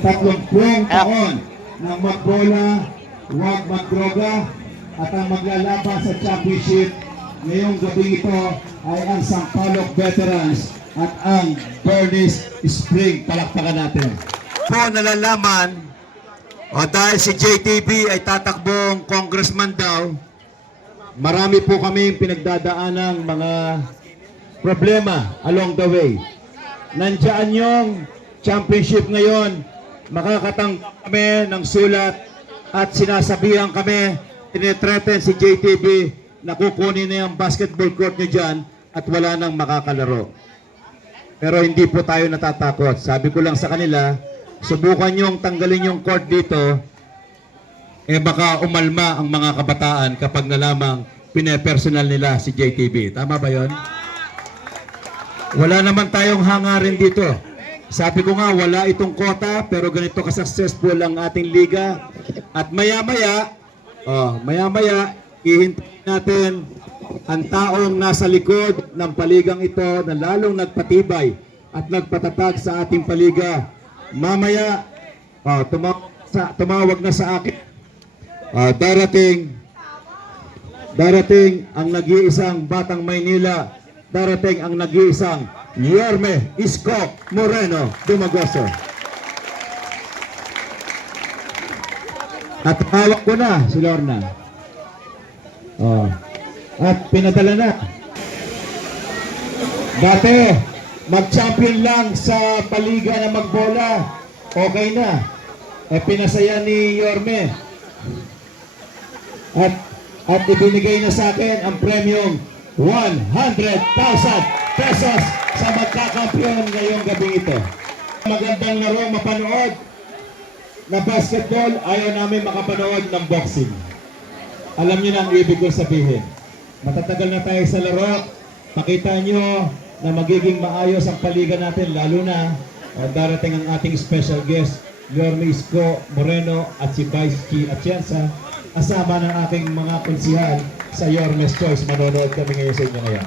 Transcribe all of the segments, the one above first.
Tatlong buong taon ng magbola, huwag magdroga, at ang maglalaban sa championship ngayong gabi ito ay ang Sampaloc Veterans at ang Bernice Spring. Palakpakan natin. Po nalalaman, dahil si JTB ay tatakbong congressman daw, marami po kaming pinagdadaanang mga problema along the way. Nandiyan yung championship ngayon, makakatanggap kami ng sulat at sinasabihan kami, tinitreaten si JTB na kukunin na yung basketball court nyo dyan at wala nang makakalaro. Pero hindi po tayo natatakot. Sabi ko lang sa kanila, subukan nyo tanggalin yung court dito, baka umalma ang mga kabataan kapag nalamang pinepersonal nila si JTB. Tama ba yon? Wala naman tayong hangarin dito. Sabi ko nga, wala itong kota, pero ganito ka-successful ang ating liga. At maya-maya, ihintayin natin ang taong nasa likod ng paligang ito na lalong nagpatibay at nagpatatag sa ating paliga. Mamaya, tumawag na sa akin. Darating ang nag-iisang Batang Maynila. Darating ang nag-iisang Yorme Isko Moreno Dumagoso. At hawak ko na si Lorna. At pinadala na. Dati, mag-champion lang sa paliga na magbola. Okay na. Pinasaya ni Yorme. At ibinigay na sa akin ang premium 100,000 pesos sa magkakampiyon ngayong gabi ito. Magandang laro mapanood na basketball, ayaw namin makapanood ng boxing. Alam niyo na ang ibig kong sabihin. Matatagal na tayo sa laro, pakita niyo na magiging maayos ang paliga natin, lalo na darating ang ating special guest, Yorme Isko Moreno at si Vice Chi Atienza, kasama ng ating mga konsihal sa Yorme's Choice. Manonood kami ngayon sa inyo ngayon.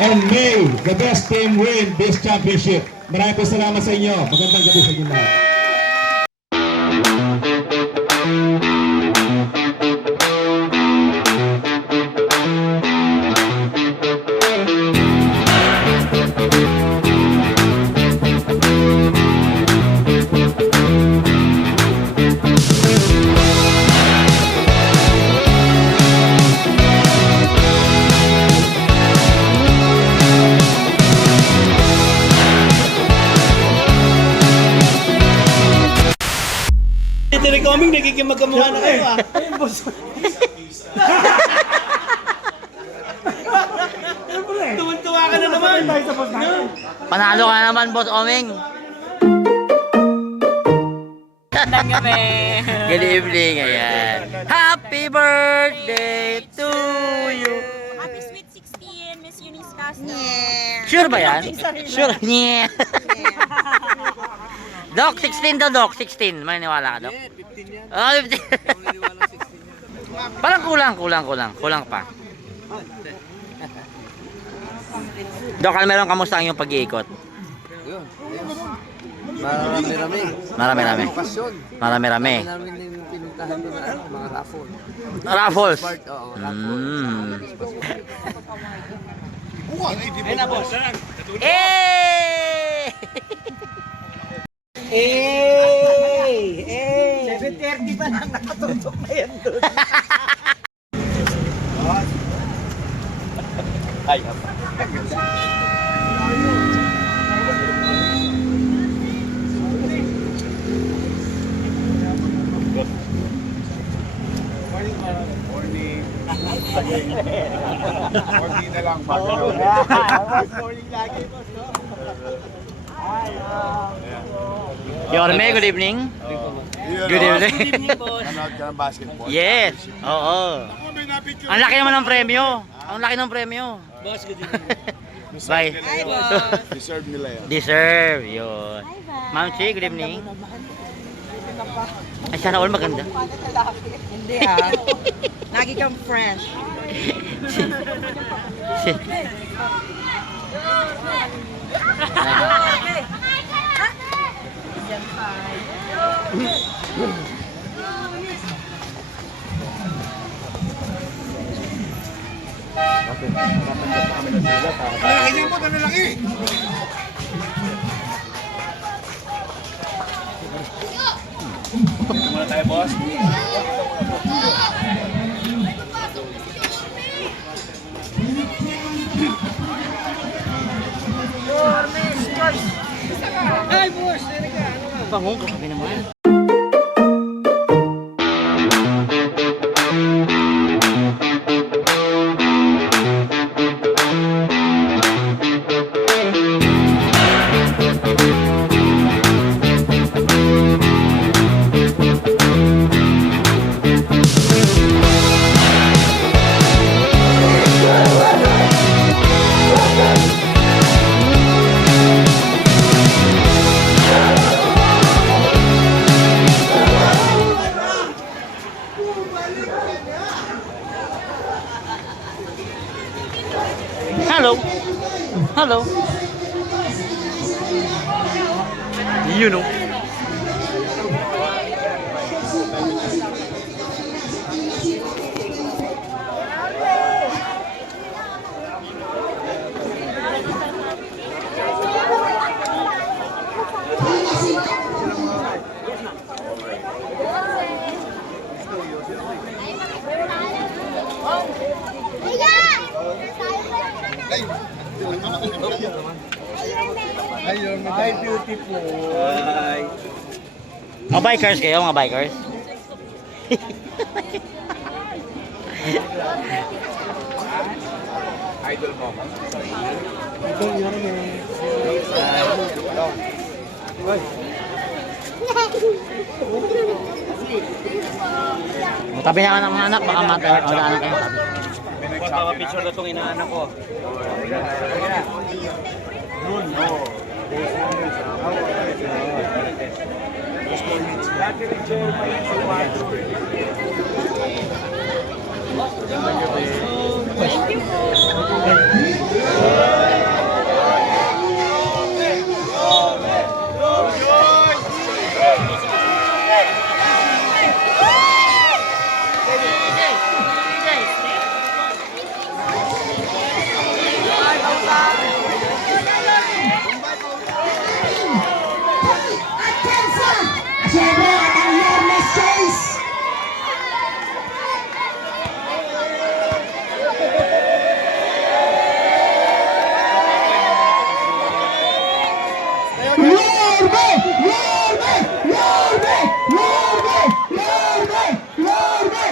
And may the best team win this championship. Maraming po salamat sa inyo. Magandang gabi sa inyo lahat. Coming, nagiging magkamukha na kayo Tuwan-tuwa ka na naman. Panalo ka naman, Boss Oming. Good evening, ayan. Happy birthday to you. Happy Sweet 16, Miss Eunice Castro. Sure ba yan? Sure. Yeah. Doc, 16 daw, Doc. 16. Maniniwala ka, Doc? 15 yan. Oh, 15. Parang kulang pa. Doc, meron kamusta ang iyong pag-iikot? Marami-rami. Marami-rami. Marami-rami. Namin din pinuntahan doon na mga raffles. Raffles? Oo, raffles. Ayun na, boss. Eh! Hey! 7:30 pa lang nakatutok na yan doon. Ay, Morning na lang bago. morning lagi, boss, no? Yorme, good evening. Good evening. Nanood ka ng basketball? Yes. Oo. Ang laki naman ng premyo. Ang laki ng premyo. Boss, good evening. Bye. Deserve nila yan. Deserve. Yun. Ma'am Chi, good evening. Ay, sana all maganda. Hindi Lagi kang fresh. Malaki mo, malaki. Muna tayo, boss. Bango, grabe naman. Hello. Hello. You know. Hi, beautiful. Mga bikers kayo, mga bikers. Idol mo. Tabi na ka ng mga anak, baka wala anak kayo. Picture na itong inaanak ko. Siyempre, at ang Yormes Choice. Yorme! Yorme! Yorme! Yorme! Yorme! Yorme!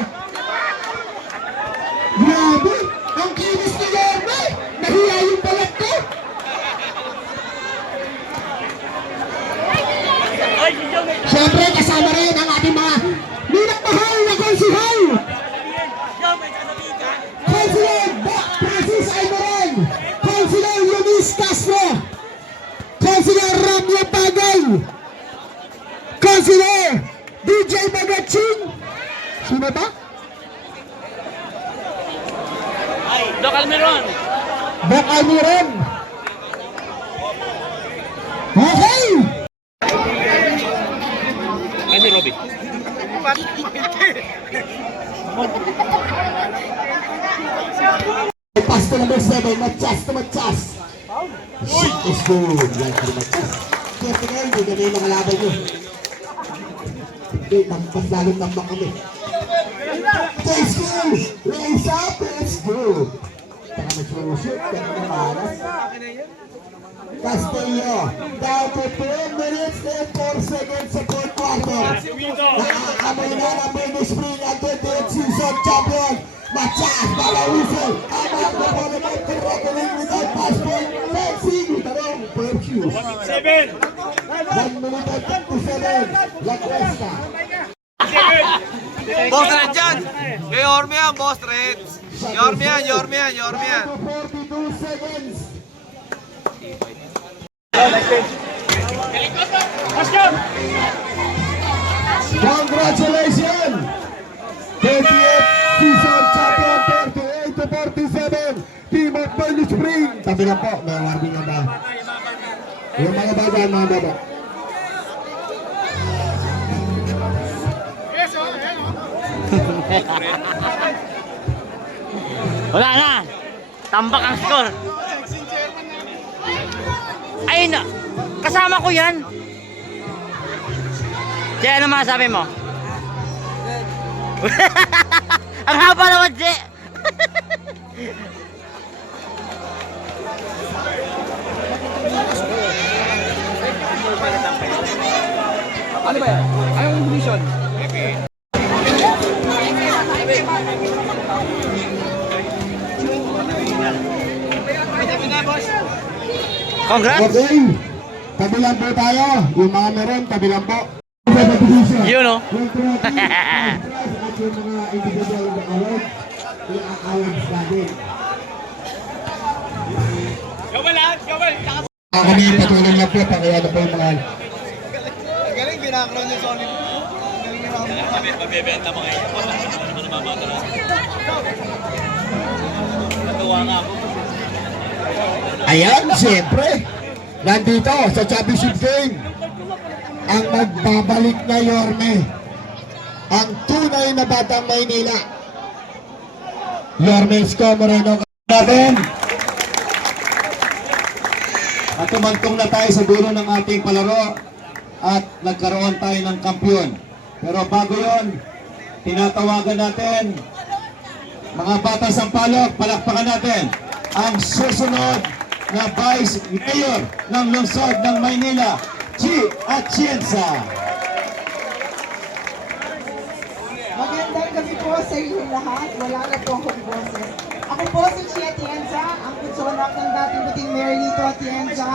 Grabe! Ang kinis ni Yorme! Nahiya yung balat ko! Siyempre, kasama rin ang ating mga minamahal na konsihal. Konsilor Francis Almoron, Konsilor Eunice Castro, Konsilor Ramya Bagay, Konsilor DJ Bagaching. Sino ba? Doc Almiron. Doc Almiron. Okay! Ano Robby? Pasto number 7, Machas to Machas. It's good. Yan si Machas. Kaya nga, hindi ganun yung mga laban nyo. Hindi, mas lalong nambak kami. Let's go! Raise up, let's go! Saka mag-shoot, kaya na malas. Castillo, down to 10 minutes and 4 seconds sa fourth quarter. Nakakamoy na ng Mini Spring at 28th season champion. Machas, Balawusel, Amar na Parliament, Reckling without passport, fencing, Tarong, Percuse. 1 minute and 57, La Cuesta. Boss Red dyan! Kay Yorme yan, Boss Red! Yorme yan, Yorme yan, Yorme yan! Down to 42 seconds. Congratulations! 38th season champion, 38 to 47, team of Bernie Spring, tabi lang po, may warning na ba? Yung mga baba, mga baba. Wala na. Tambak ang score. Ayun na. Kasama ko yan. Jay, ano masabi mo? Ang haba naman, Jay. Ano ba yan? Anong division? Congrats. Okay, tabi lang po tayo. Yung mga meron, tabi lang po. Yun, no? Yung trophy, at yung mga individual award, i-awards natin. Kami patuloy na po, pakaya na po yung mga Galing, binakro niya solid. Galing na mabibenta mo kayo. Natuwa nga ako. Ayan, siyempre, nandito sa championship game, ang magbabalik na Yorme, ang tunay na batang Maynila, Yorme Isko Moreno natin. At tumantong na tayo sa dulo ng ating palaro at nagkaroon tayo ng kampiyon. Pero bago yon, tinatawagan natin, mga bata Sampaloc, palakpakan natin ang susunod na Vice Mayor ng lungsod ng Maynila, Chi Atienza. Magandang gabi po sa inyo lahat. Wala na po akong boses. Ako po si Chi Atienza, ang punsonak ng dating buting Mayor Lito Atienza.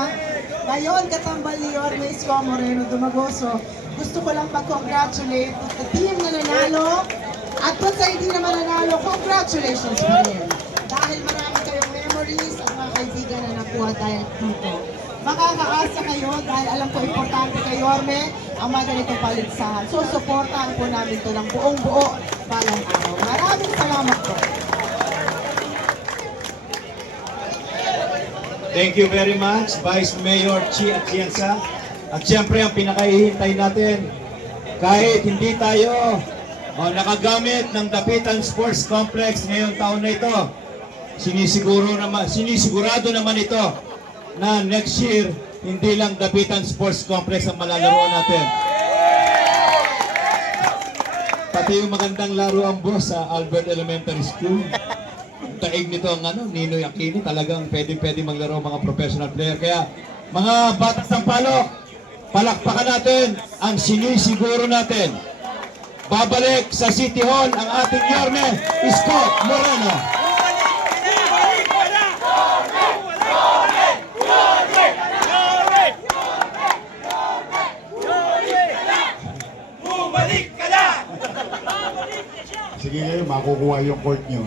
Ngayon, katambal ni Yorme Isko Moreno Dumagoso. Gusto ko lang mag-congratulate sa team na nanalo. At kung sa hindi naman nanalo, congratulations pa rin. Dahil marami kayong memories at mga kaibigan na nakuha dahil dito. Makakaasa kayo dahil alam ko importante kay Yorme ang mga ganitong paligsahan. So, supportahan po namin ito ng buong buo balang araw. Maraming salamat po. Thank you very much, Vice Mayor Chi Atienza. At siyempre, ang pinakahihintay natin, kahit hindi tayo nakagamit ng Dapitan Sports Complex ngayong taon na ito, sinisigurado naman ito na next year, hindi lang Dapitan Sports Complex ang malalaroan natin. Pati yung magandang laruan boss sa Albert Elementary School. Taig nito ang Ninoy Aquino, talagang pwede maglaro mga professional player. Kaya mga bata Sampaloc, palakpakan natin ang sinisiguro natin. Babalik sa City Hall ang ating Yorme Isko Moreno. Sige kayo, makukuha yung court nyo.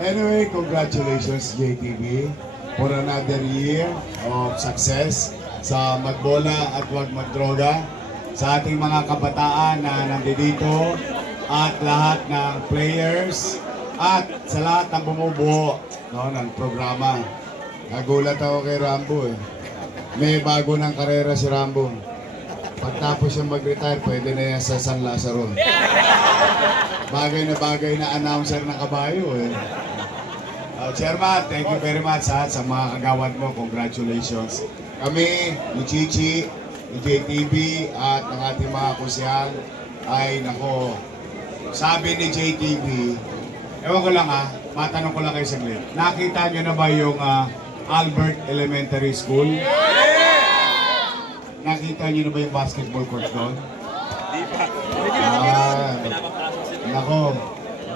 Anyway, congratulations JTV for another year of success sa magbola at huwag magdroga, sa ating mga kabataan na nandito at lahat ng players at sa lahat ng bumubuo ng programa. Nagulat ako kay Rambo eh. May bago ng karera si Rambo. Pagtapos siyang mag-retire, pwede na yan sa San Lazaro. Bagay na announcer ng kabayo eh. Chairman, thank you very much sa mga kagawad mo. Congratulations. Kami, ni Chichi, ni JTV at ng ating mga kusyal ay nako, sabi ni JTV, ewan ko lang matanong ko lang kayo saglit. Nakita nyo na ba yung Albert Elementary School? Nakita nyo na ba yung basketball court doon? Nako,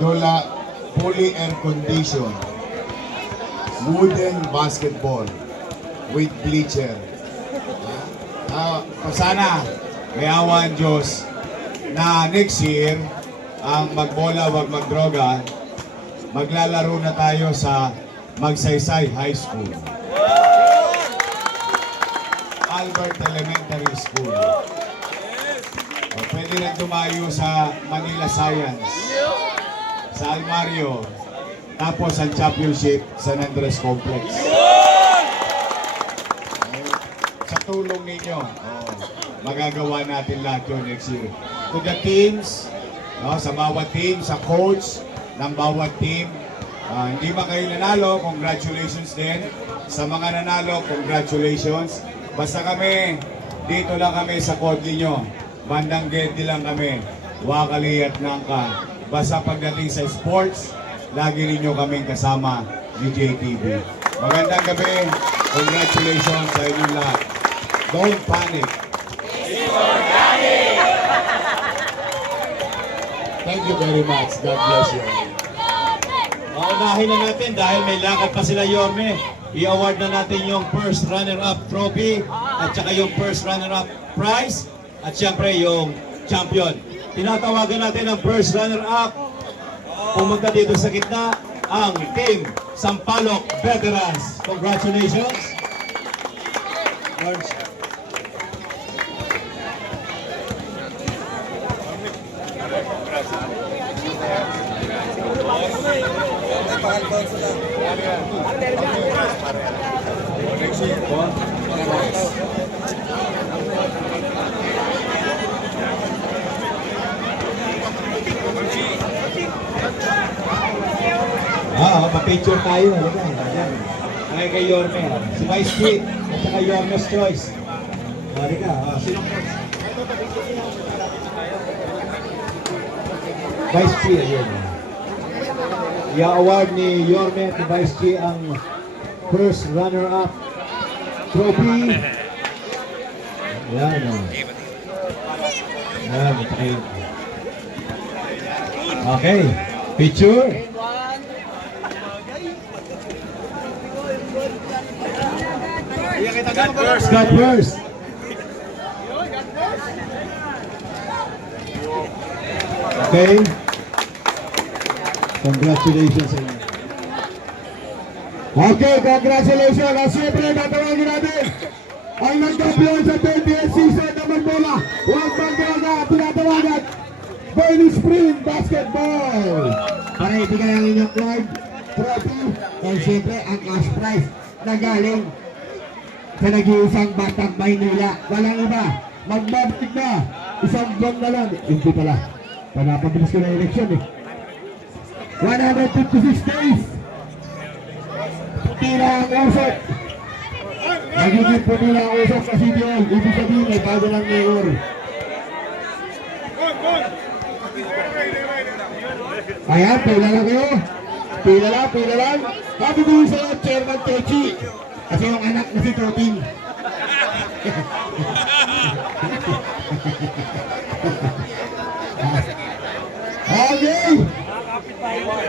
Dola, fully air condition. Wooden basketball with bleacher. Sana, may awa ang Diyos na next year, ang magbola wag magdroga, maglalaro na tayo sa Magsaysay High School. Albert Elementary School. Pwede rin tumayo sa Manila Science, sa Almario, Tapos ang championship San Andres Complex. Sa tulong ninyo, magagawa natin lahat yun next year. To the teams, sa bawat team, sa coach ng bawat team, hindi ba kayo nanalo, congratulations din. Sa mga nanalo, congratulations. Basta kami, dito lang kami sa court ninyo. Bandang gate lang kami. Wakali at Nangka. Basta pagdating sa sports, lagi ninyo kaming kasama ni JTV. Magandang gabi. Congratulations sa inyong lahat. Don't panic. Thank you very much. God bless you. Paunahin na natin dahil may lakad pa sila Yorme. I-award na natin yung first runner-up trophy at saka yung first runner-up prize at siyempre yung champion. Tinatawagan natin ang first runner-up. Pumunta dito sa gitna ang Team Sampaloc Veterans. Congratulations! Pa-picture tayo. Ayan. Ay kay Yorme. Si Vice P. At saka Yorme's Choice. Halika. Sinong first? Vice P. Ayun. I-award ni Yorme at Vice P ang first runner-up trophy. Ayan. Ayan. Okay. Picture. God first. Okay. Congratulations sa inyo. Okay, congratulations. At siyempre, tatawagin natin ang nagkampiyon sa 20th season na magbola. Huwag magbola, tinatawagan Bernie Spring Basketball. Para ibigay ang inyong card, trophy, at siyempre ang cash prize na galing sa nag-iisang Batang Maynila. Walang iba, magbabalik na. Isang buwan na lang. Hindi pala. Panapabilis ko na eleksyon eh. 156 days. Putila ang usok. Nagiging putila ang usok sa CDL. Ibig sabihin ay bago ng mayor. Ayan, pila lang kayo. Pila lang. Sabi ko sa Chairman Techi. Kasi yung anak na si Toting. Okay.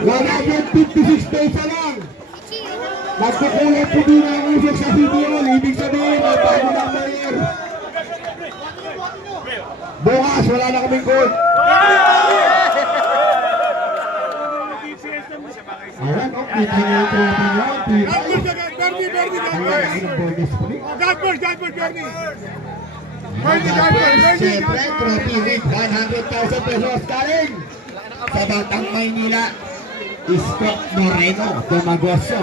156 days na lang. Magkukulat po din ang usok sa CDL. Ibig sabihin, may bago ng mayor. Bukas, wala na kaming code. Ayan, okay. Tayo yung tropa nyo. Ang laki ng bonus po rin. Siyempre, trophy with 100,000 pesos galing sa Batang Maynila. Isko Moreno Domagoso.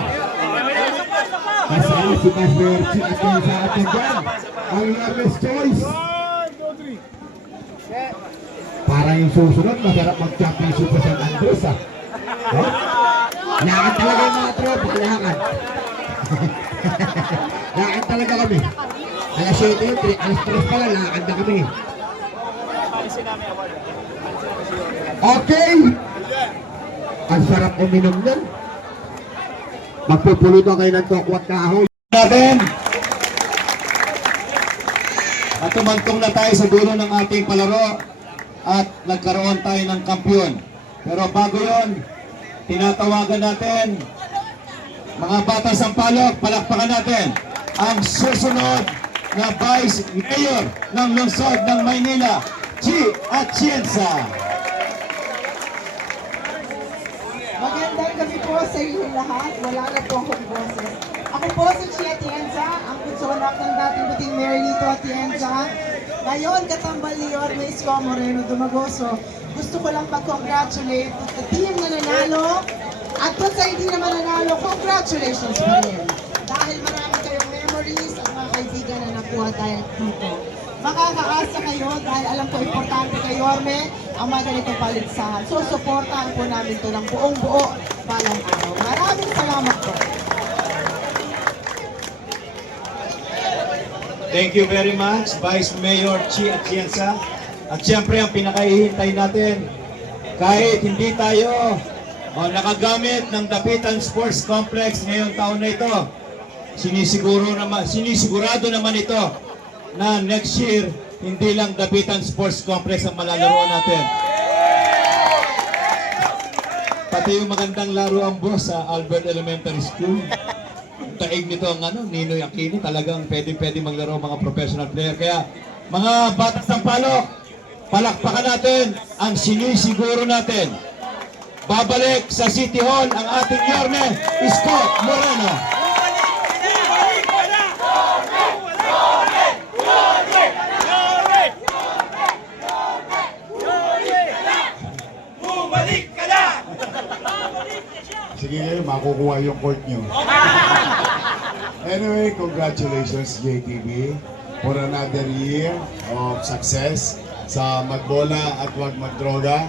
Kasama si Pastor Chi at yung sa atin dyan. Ang Yorme's Choice. Para yung susunod, masarap mag-championship sa San Andres ha. Lakad talaga yung mga tropa, lakad. Lakad talaga kami. Alas 7 yun, alas 3 pala, lakad na kami. Okay! Ang sarap uminom nun. Magpupulutan kayo ng tokwat kahoy. Natin. At tumantong na tayo sa dulo ng ating palaro at nagkaroon tayo ng kampiyon. Pero bago yon, tinatawagan natin mga bata Sampaloc, palakpakan natin ang susunod na Vice Mayor ng lungsod ng Maynila, Chi Atienza. Magandang gabi po sa inyo lahat. Wala na po akong boses. Ako po si Chi Atienza, ang punsonak ng dating buting Mayor Lito Atienza. Ngayon, katambal ni Yorme Isko Moreno Domagoso. Gusto ko lang pag-congratulate the team na nanalo At kung sa hindi naman nanalo, congratulations pa rin. Dahil marami kayong memories at mga kaibigan na nakuha dahil dito. Makakaasa kayo dahil alam ko importante kay Yorme ang mga ganitong paligsahan. So, supportahan po namin ito ng buong buo balang araw. Maraming salamat po. Thank you very much, Vice Mayor Chi Atienza. At siyempre, ang pinakahihintay natin, kahit hindi tayo nakagamit ng Dapitan Sports Complex ngayong taon na ito, sinisigurado naman ito na next year, hindi lang Dapitan Sports Complex ang malalaroan natin. Pati yung magandang laruan boss sa Albert Elementary School. Taig nito ang Ninoy Aquino, talagang pwede maglaro mga professional player. Kaya mga batas ng palok, palakpakan natin ang sinisiguro natin. Babalik sa City Hall ang ating Yorme, Isko Moreno. Sige kayo, makukuha yung court nyo. Anyway, congratulations JTV for another year of success sa Magbola at Huwag Magdroga,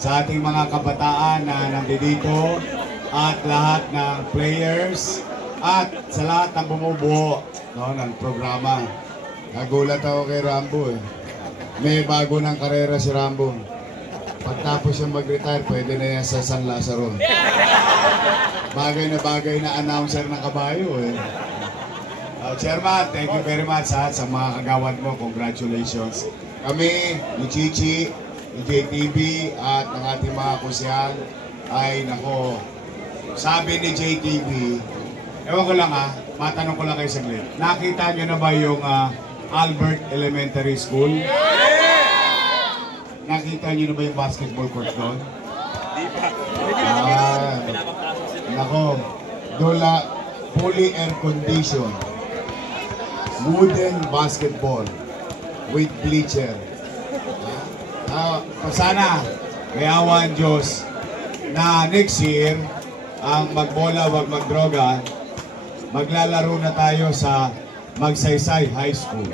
sa ating mga kabataan na nandito at lahat ng players at sa lahat ng bumubuo ng programa. Nagulat ako kay Rambo eh. May bago ng karera si Rambo. Pagtapos yung mag-retire, pwede na yan sa San Lazaro. Bagay na announcer ng kabayo eh. Chairman, thank you very much sa mga kagawad mo. Congratulations. Kami, ni Chichi, ni JTV at ng ating mga kusyal ay nako, sabi ni JTV, ewan ko lang matanong ko lang kayo saglit. Nakita nyo na ba yung Albert Elementary School? Nakita nyo na ba yung basketball court doon? Nako, dola, fully air condition, wooden basketball with bleacher. Sana, may awa ang Diyos na next year, ang Magbola Huwag Magdroga, maglalaro na tayo sa Magsaysay High School.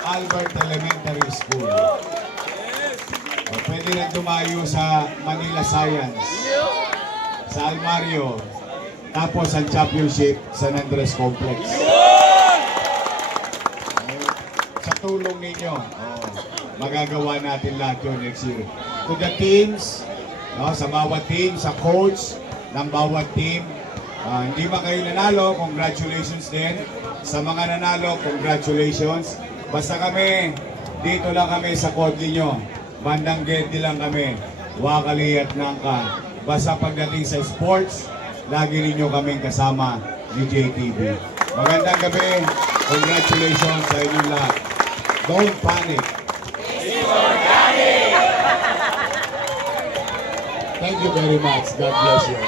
Albert Elementary School. Pwede na tumayo sa Manila Science, sa Almario, tapos ang championship sa San Andres Complex. Sa tulong ninyo, magagawa natin lahat yun next year. To the teams, sa bawat team, sa coach ng bawat team, hindi ba kayo nanalo, congratulations din. Sa mga nanalo, congratulations. Basta kami, dito lang kami sa Kodli nyo. Bandang Gedi lang kami. Wakali at Nangka. Basta pagdating sa sports, lagi ninyo kaming kasama ni JTV. Magandang gabi. Congratulations sa inyong lahat. Don't panic. Thank you very much. God bless you.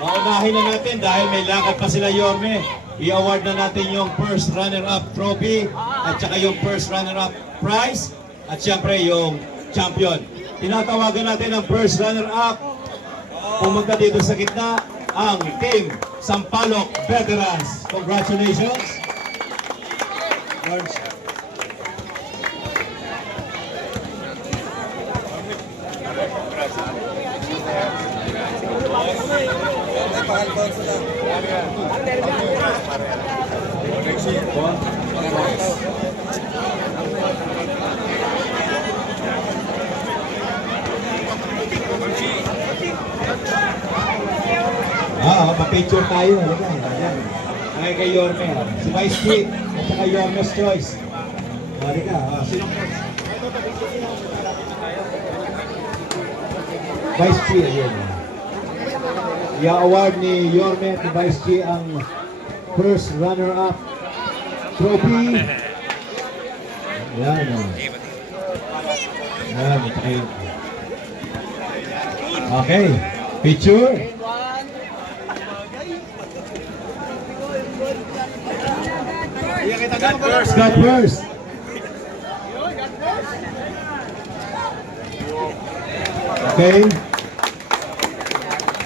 Maunahin na natin dahil may lakad pa sila Yorme. I-award na natin yung first runner-up trophy at saka yung first runner-up prize at siyempre yung champion. Tinatawagan natin ang first runner-up. Pumunta dito sa gitna ang Team Sampaloc Veterans. Congratulations. Lawrence. Pa-picture tayo. Ay kay Yorme. Si Vice Chief at saka Yorme's Choice. Halika. Sino? Vice Chief. Ayun. I-award ni Yorme at ni Vice Chief ang first runner-up trophy. Yan. Yan. Okay. Picture. Scott first. Okay?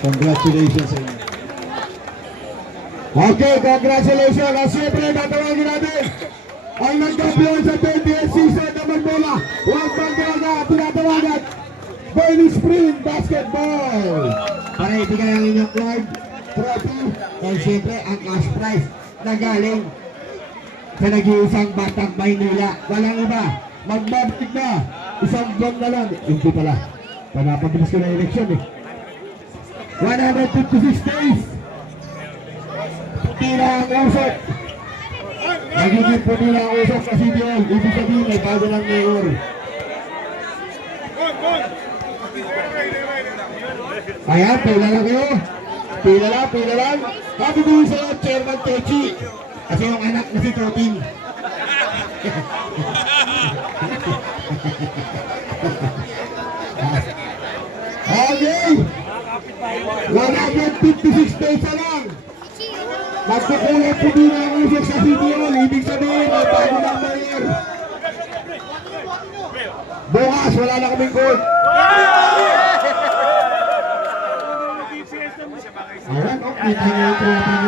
Congratulations sa inyo. Okay, congratulations. At siyempre, tatawagin natin ang nagkampiyon sa 20th season ng Magbola. Huwag Magbola at tinatawagan Burning Spring Basketball. Para ibigay ang inyong flag, trophy, at siyempre ang cash prize na galing sa nag-iisang Batang Maynila. Walang iba, magbabalik na. Isang buwan na lang. Hindi pala. Panapabilis ko na eleksyon eh. 156 days. Puti na ang usok. Nagiging puti na ang usok sa CDL. Ibig sabihin ay bago ng mayor. Ayan, pila lang kayo. Pila lang. Happy to sa Chairman Techi. Kasi yung anak na si Tropin. Okay. 156 days na lang. Magkukulay po din ang usok sa CDL. Ibig sabihin ay bago ng mayor. Bukas, wala na kaming court. Ayan, okay. Kita niyo yung tropa niyo.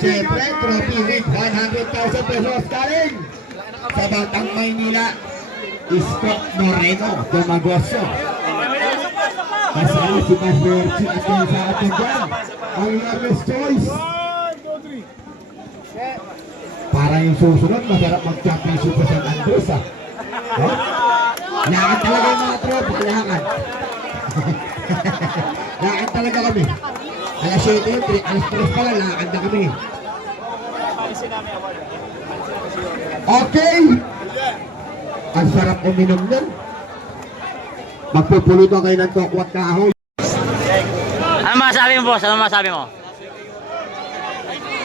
Siyempre, trophy with 100,000 pesos galing sa Batang Maynila. Scott Moreno, Dumagoso. Kasama si Master Chi at yung sa atin dyan. Ang youngest choice. Para yung susunod, masarap mag-championship sa San Andres, ha? Oh? Lakad talaga yung mga tropa, lakad. Lakad talaga kami. Alas 7 yun, alas 3 pala, lakad na kami. Okay! Ang sarap uminom nun. Magpupulutan kayo ng tokwat kahoy. Ano masabi mo, boss? Ano masabi mo?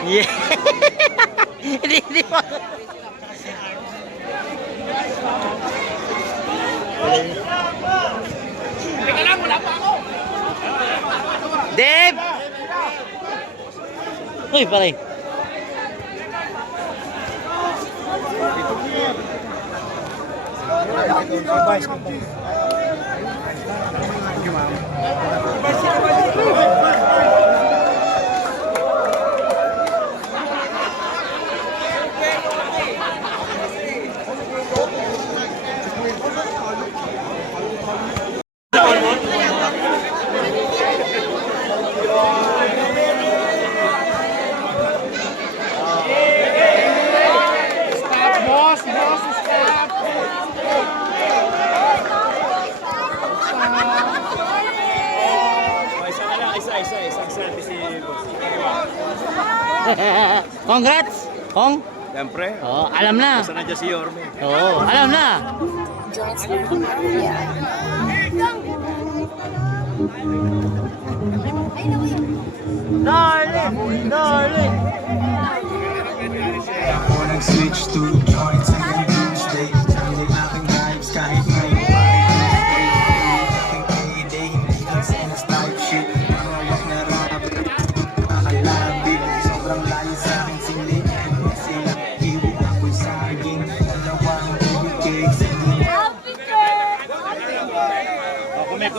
Yeah. Hindi mo. Teka lang, wala pa ako. Dave! Uy, pare. Congrats! Kong? Siyempre. Oh, alam na. Basta nandiyan si Yorme. Oo, alam na. Darling! Darling! Ako nag-switch to joints and Tuesday. Sunday aking vibes kahit may aking payday. Hindi lang sex type shit. Mahawak na rap. Nakalabig. Sobrang layo sa aking sili. Sila kiwit ako'y saging. Dalawang baby cakes. Kume.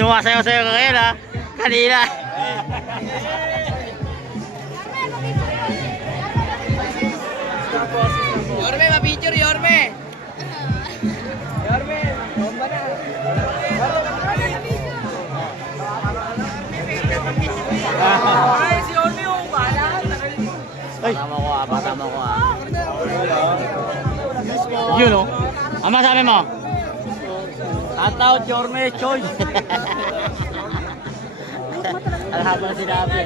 Sumasayaw-sayaw ka ngayon, ha? Kanina. Yorme, ma-picture, Yorme! Yorme, bomba na! Patama ko ah, patama ko ah. Yun oh. Ano masabi mo? Shoutout, Yorme Choice. Ang haba na sinabi.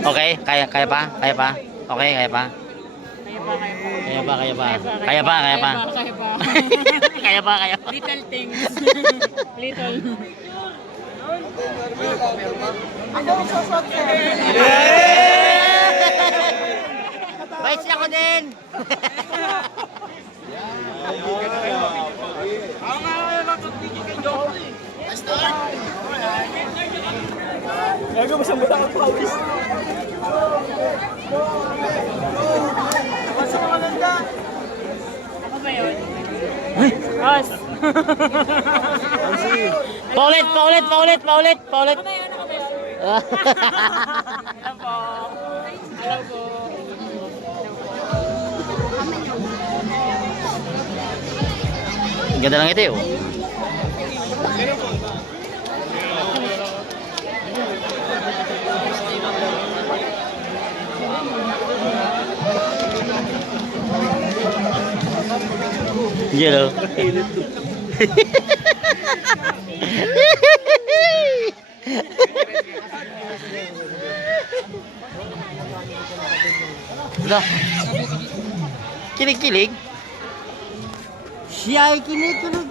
Okay, kaya pa? Kaya pa? Okay, kaya pa? Kaya pa. Kaya pa. Kaya pa. Little things. Little. Ako magsusot sir. Bait siya ko din. Paulit. Ganda lang ito eh. Yellow. Ito. Kilig-kilig. Siya ay kilig-kilig.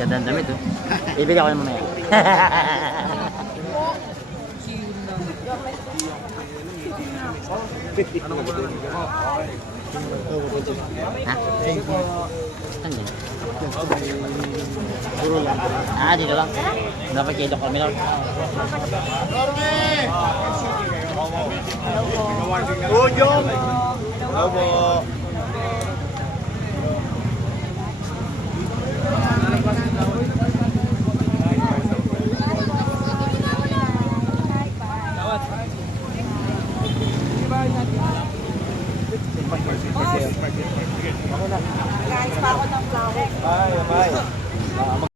Ganda ang damit oh. Ibig ako naman mamaya. Ha? Saan yun? Ah, dito lang. Dapat kilo kami lang. Ujong! Hello po. Guys, pa ako ng flower. Bye.